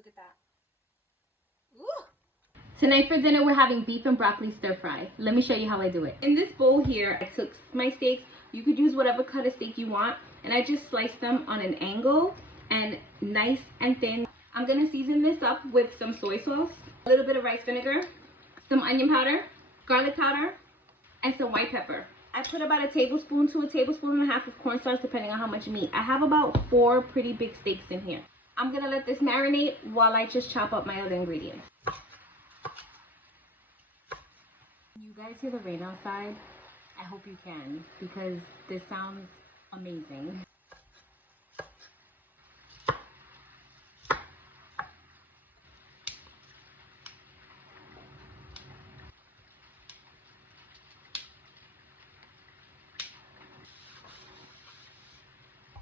Look at that. Ooh. Tonight for dinner, we're having beef and broccoli stir fry. Let me show you how I do it. In this bowl here, I took my steaks. You could use whatever cut of steak you want. And I just sliced them on an angle and nice and thin. I'm going to season this up with some soy sauce, a little bit of rice vinegar, some onion powder, garlic powder, and some white pepper. I put about a tablespoon to a tablespoon and a half of cornstarch depending on how much meat. I have about 4 pretty big steaks in here. I'm going to let this marinate while I just chop up my other ingredients. You guys hear the rain outside? I hope you can, because this sounds amazing.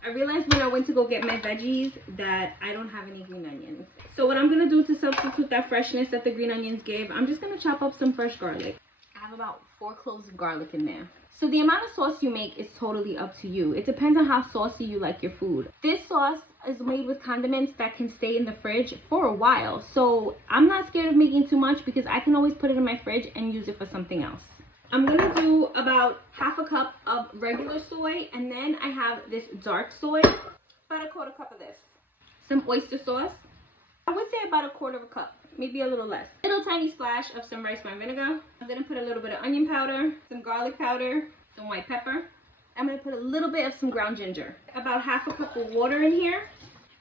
I realized when I went to go get my veggies that I don't have any green onions. So what I'm going to do to substitute that freshness that the green onions give, I'm just going to chop up some fresh garlic. I have about 4 cloves of garlic in there. So the amount of sauce you make is totally up to you. It depends on how saucy you like your food. This sauce is made with condiments that can stay in the fridge for a while. So I'm not scared of making too much because I can always put it in my fridge and use it for something else. I'm going to do about half a cup of regular soy, and then I have this dark soy, about a 1/4 cup of this. Some oyster sauce, I would say about a 1/4 cup, maybe a little less. Little tiny splash of some rice wine vinegar. I'm going to put a little bit of onion powder, some garlic powder, some white pepper. I'm going to put a little bit of some ground ginger. About half a cup of water in here.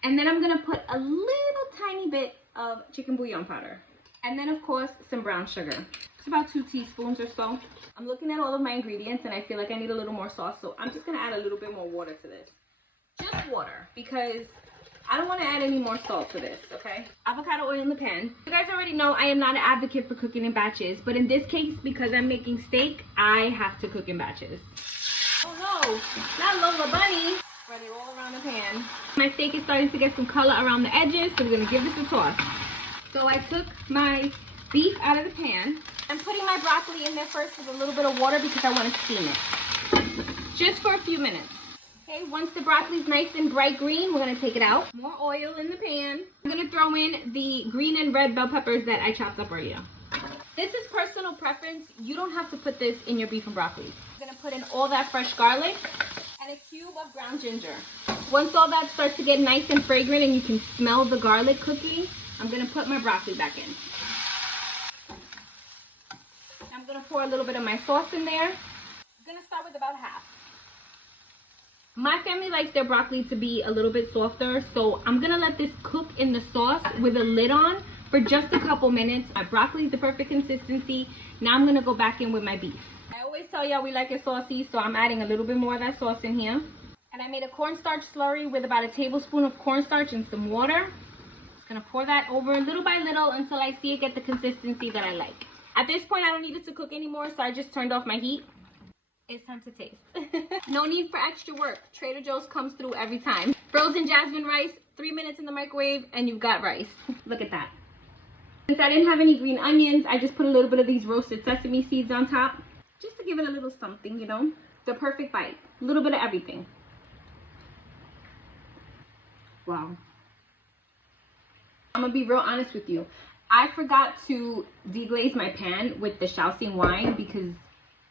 And then I'm going to put a little tiny bit of chicken bouillon powder. And then, of course, some brown sugar. It's about 2 teaspoons or so. I'm looking at all of my ingredients and I feel like I need a little more sauce. So I'm just going to add a little bit more water to this. Just water, because I don't want to add any more salt to this, okay? Avocado oil in the pan. You guys already know I am not an advocate for cooking in batches. But in this case, because I'm making steak, I have to cook in batches. Oh no, not Lola Bunny. Spread it all around the pan. My steak is starting to get some color around the edges, so we're going to give this a toss. So I took my beef out of the pan. I'm putting my broccoli in there first with a little bit of water because I want to steam it. Just for a few minutes. Okay, once the broccoli is nice and bright green, we're going to take it out. More oil in the pan. I'm going to throw in the green and red bell peppers that I chopped up earlier. This is personal preference. You don't have to put this in your beef and broccoli. I'm going to put in all that fresh garlic and a cube of ground ginger. Once all that starts to get nice and fragrant and you can smell the garlic cooking, I'm going to put my broccoli back in. I'm going to pour a little bit of my sauce in there. I'm going to start with about half. My family likes their broccoli to be a little bit softer, so I'm going to let this cook in the sauce with a lid on for just a couple minutes. My broccoli is the perfect consistency. Now I'm going to go back in with my beef. I always tell y'all we like it saucy, so I'm adding a little bit more of that sauce in here. And I made a cornstarch slurry with about a tablespoon of cornstarch and some water. Just going to pour that over little by little until I see it get the consistency that I like. At this point, I don't need it to cook anymore, so I just turned off my heat. It's time to taste. No need for extra work. Trader Joe's comes through every time. Frozen jasmine rice, 3 minutes in the microwave, and you've got rice. Look at that. Since I didn't have any green onions, I just put a little bit of these roasted sesame seeds on top. Just to give it a little something, you know. The perfect bite. A little bit of everything. Wow. I'm going to be real honest with you. I forgot to deglaze my pan with the Shaoxing wine because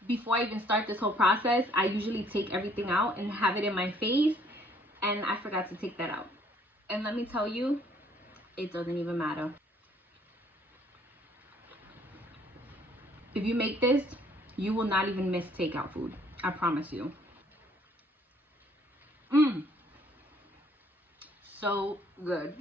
before I even start this whole process, I usually take everything out and have it in my face, and I forgot to take that out. And let me tell you, it doesn't even matter. If you make this, you will not even miss takeout food. I promise you. So good.